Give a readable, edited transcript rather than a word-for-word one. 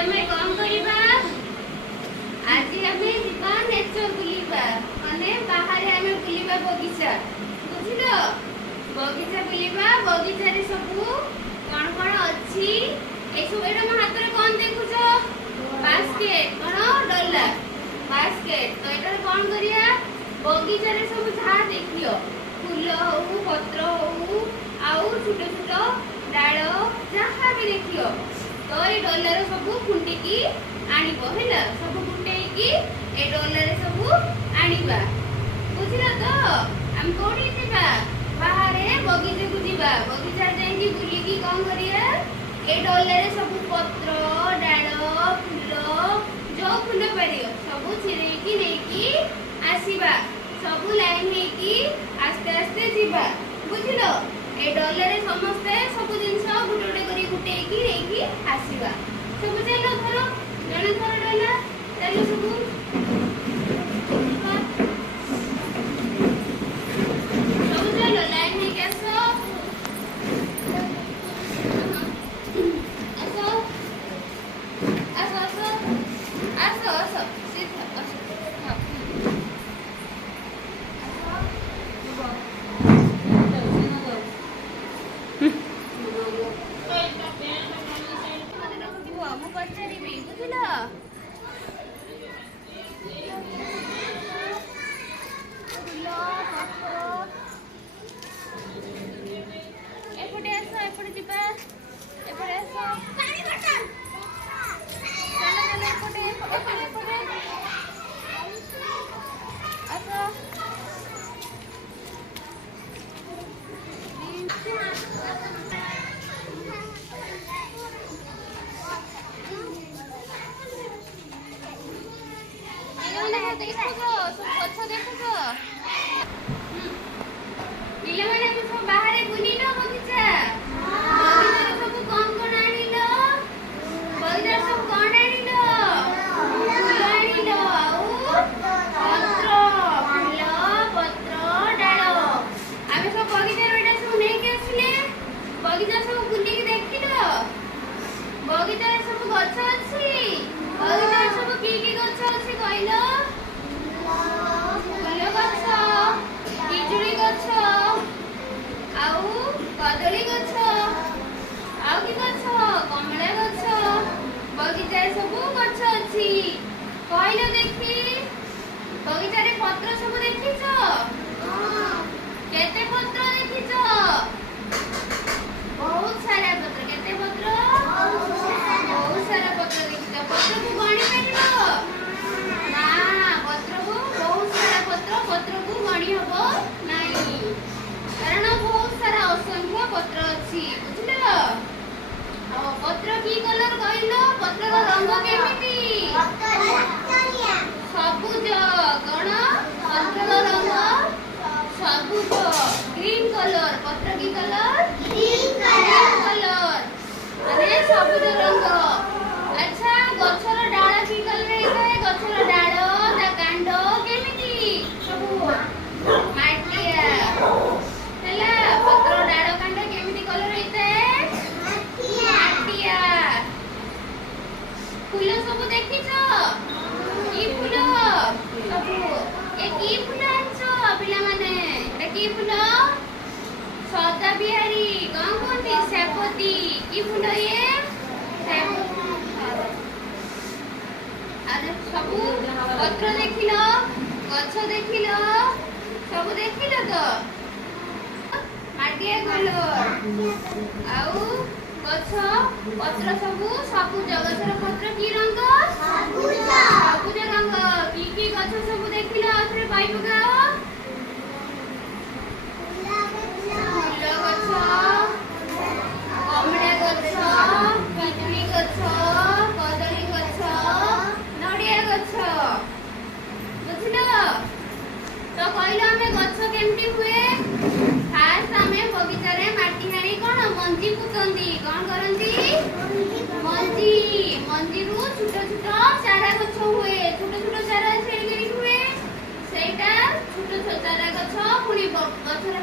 ଆମେ କଣ କରିବା? ଆଜି ଆମେ ଯିବା ନେଚର ବୁଲିବା, ମାନେ ବାହାରେ ଆମେ ବୁଲିବା ବଗିଚା, ବୁଝିଲ? ବଗିଚା ବୁଲିବା। ବଗିଚାରେ ସବୁ କଣ କଣ ଅଛି ଏସବୁ। ଏଇଟା ମୋ ହାତରେ କଣ ଦେଖୁଛ? ବାସ୍କେଟ। କଣ? ଡଲା ବାସ୍କେଟ। ତ ଏଟାରେ କଣ କରିବା? ବଗିଚାରେ ସବୁ ଯାହା ଦେଖିବ, ଫୁଲ ହଉ, ପତ୍ର ହଉ, ଆଉ ଛୋଟ ଛୋଟ ଡାଳ ଯାହା ବି ଦେଖିବ, ତ ଏଇ ଡଲାରେ ସବୁ ଖୁଣ୍ଟିକି ଆଣିବ ହେଲା। ସବୁ ଖୁଣ୍ଟେଇକି ଏ ଡଲାରେ ସବୁ ଆଣିବା, ବୁଝିଲ ତ? ଆମେ କୋଉଠି ଯିବା? ବାହାରେ ବଗିଚାକୁ ଯିବା। ବଗିଚାରେ ଯାଇକି ବୁଲିକି କଣ କରିବା? ଏ ଡଲାରେ ସବୁ ପତ୍ର, ଡାଳ, ଫୁଲ, ଯୋଉ ଫୁଲ ପାରିବ ସବୁ ଛିଡେଇକି ନେଇକି ଆସିବା। ସବୁ ଲାଇନ ହେଇକି ଆସ୍ତେ ଆସ୍ତେ ଯିବା, ବୁଝିଲ? ଏ ଡଲାରେ ସମସ୍ତେ ସବୁ ଜିନିଷ ଗୋଟେ ଗୋଟେ କରି ଗୁଟେଇକି ନେଇକି ଆସିବା। ସବୁ ଚାଲ ଧର, ଜଣେ ଧର ଡଲା, ଚାଲ ସବୁ। ସବୁ ଚାଲ, ଲାଇନ ହେଇକି ଆସ। ଆସ ଆସ ଆସ ଆସ ଆସ, ସିଧା ଆସ। ହଁ। ମୁଁ ପଚାରିବି, ବୁଝିଲ? ଫୁଲ, ପତ୍ର, ଏପଟେ ଆସ, ଏପଟେ ଯିବା, ଏପଟେ ଆସ। ଚାଲ ଚାଲ, ଏପଟେ ଏପଟେ ଏପଟେ ଆସ। ପିଲାମାନେ ଦେଖୁଛ, ସବୁ ଗଛ ଦେଖୁଛ? ପିଲାମାନେ ବି ସବୁ ବାହାରେ ବୁଲିଲ ବଗିଚା? ବଗିଚାରେ ସବୁ କଣ କଣ ଆଣିଲ? ବଗିଚାରେ ସବୁ କଣ ଆଣିଲ? ଫୁଲ ଆଣିଲ, ଆଉ ପତ୍ର, ଫୁଲ, ପତ୍ର, ଡାଳ। ଆମେ ସବୁ ବଗିଚାରୁ ଏଇଟା ସବୁ ନେଇକି ଆସିଲେ। ବଗିଚା ସବୁ ବୁଲିକି ଦେଖିଲ? ବଗିଚାରେ ସବୁ ଗଛ ଅଛି। ବଗିଚାରେ ସବୁ କି ଗଛ ଅଛି କହିଲ? ଫୁଲ ଗଛ, ପିଜୁଳି ଗଛ, ଆଉ କଦଳୀ ଗଛ, ଆଉ କି ଗଛ? କମଳା ଗଛ। ବଗିଚାରେ ସବୁ ଗଛ ଅଛି। କହିଲ ଦେଖି, ବଗିଚାରେ ପତ୍ର ସବୁ ଦେଖିଛ? କେତେ ପତ୍ର ଦେଖିଛ? ବହୁତ ସାରା ପତ୍ର। କେତେ ପତ୍ର? ବହୁତ ସାରା ପତ୍ର ଦେଖିଛ। ପତ୍ରକୁ ଗଣି ପାରିବ? ନା, ପତ୍ରକୁ ବହୁତ ସାରା ପତ୍ରକୁ ଗଣି ହବ ନାହିଁ, କାରଣ ବହୁତ ସାରା ଅସଂଖ୍ୟ ପତ୍ର ଅଛି, ବୁଝିଲ? ଆଉ ପତ୍ର କି କଲର କହିଲ? ପତ୍ରର ରଙ୍ଗ କେମିତି? ସବୁଜ। କଣ? ପତ୍ରର ରଙ୍ଗ ସବୁଜ, ଗ୍ରୀନ କଲର। ପତ୍ର କି କଲର? ଗ୍ରୀନ କଲର, ମାନେ ସବୁଜ ରଙ୍ଗ। ଆଚ୍ଛା, ଗଛର ଡାଳ କି କଲର ହେଇଥାଏ? ଗଛର ଡାଳ, ତା କାଣ୍ଡ କେମିତି? ସବୁ ମାଟିଆ। ହେଲା, ପତ୍ର, ଡାଳ, କାଣ୍ଡ କେମିତି କଲର ହେଇଥାଏ? ମାଟିଆ। ଫୁଲ ସବୁ ଦେଖିଛ? କି ଫୁଲ ସବୁ? ଏ କି ଫୁଲ ଆଣିଛ ପିଲାମାନେ? ଏଟା କି ଫୁଲ? ସଦାବିହାରୀ। କଣ କୁହନ୍ତି? ସେବତୀ। କି ଫୁଲ ଇଏ? ଆରେ ସବୁ ପତ୍ର ଦେଖିଲ, ଗଛ ଦେଖିଲ, ସବୁ ଦେଖିଲ ତ? ମାଟିଆ କଲର। ଆଉ ଗଛ ପତ୍ର ସବୁ ସବୁଜ। ଗଛର ପତ୍ର କି ରଙ୍ଗ? ସବୁଜ ରଙ୍ଗ। କି ଗଛ ସବୁ ଦେଖିଲ? ଆଉଥରେ କହି ପକାଅ। ଫୁଲ ଗଛ, କମଳା ଗଛ, ପିଜୁଳି ଗଛ, କଦଳୀ ଗଛ, ନଡ଼ିଆ ଗଛ, ବୁଝିଲ? ତ କହିଲ ଆମେ ଗଛ କେମିତି ହୁଏ? ଫାର୍ଷ୍ଟ ଆମେ ବଗିଚାରେ ମାଟି ହାଣି କଣ ମଞ୍ଜି ପୋତନ୍ତି। କଣ କରନ୍ତି? ମଞ୍ଜିରୁ ଛୋଟ ଛୋଟ ଚାରା ଗଛ ହୁଏ। ଛୋଟ ଛୋଟ ଚାରା ଛେଳି ହୁଏ। ସେଇଟା ଛୋଟ ଛୋଟ ଚାରା ଗଛ, ପୁଣି ଗଛରେ